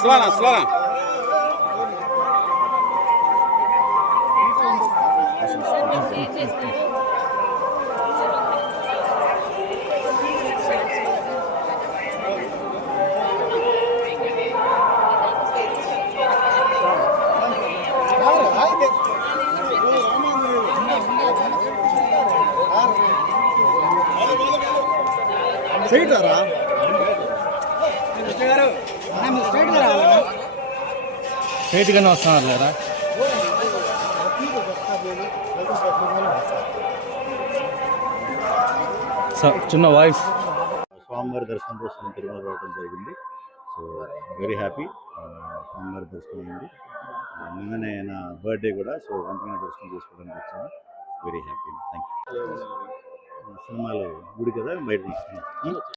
స్లోనా straight రా straight గానే వస్తున్నారు లేదా చిన్న వాయిస్. స్వామివారి దర్శనం కోసం తిరుమల రావడం జరిగింది. So very happy. స్వామివారి దర్శనం ఉంది. నిన్ననే నా బర్త్డే కూడా. సో వెంటనే దర్శనం చేసుకోవడానికి వచ్చాను. Very happy. Thank you. సినిమాలో గుడి కదా బయట తీసుకున్నాను.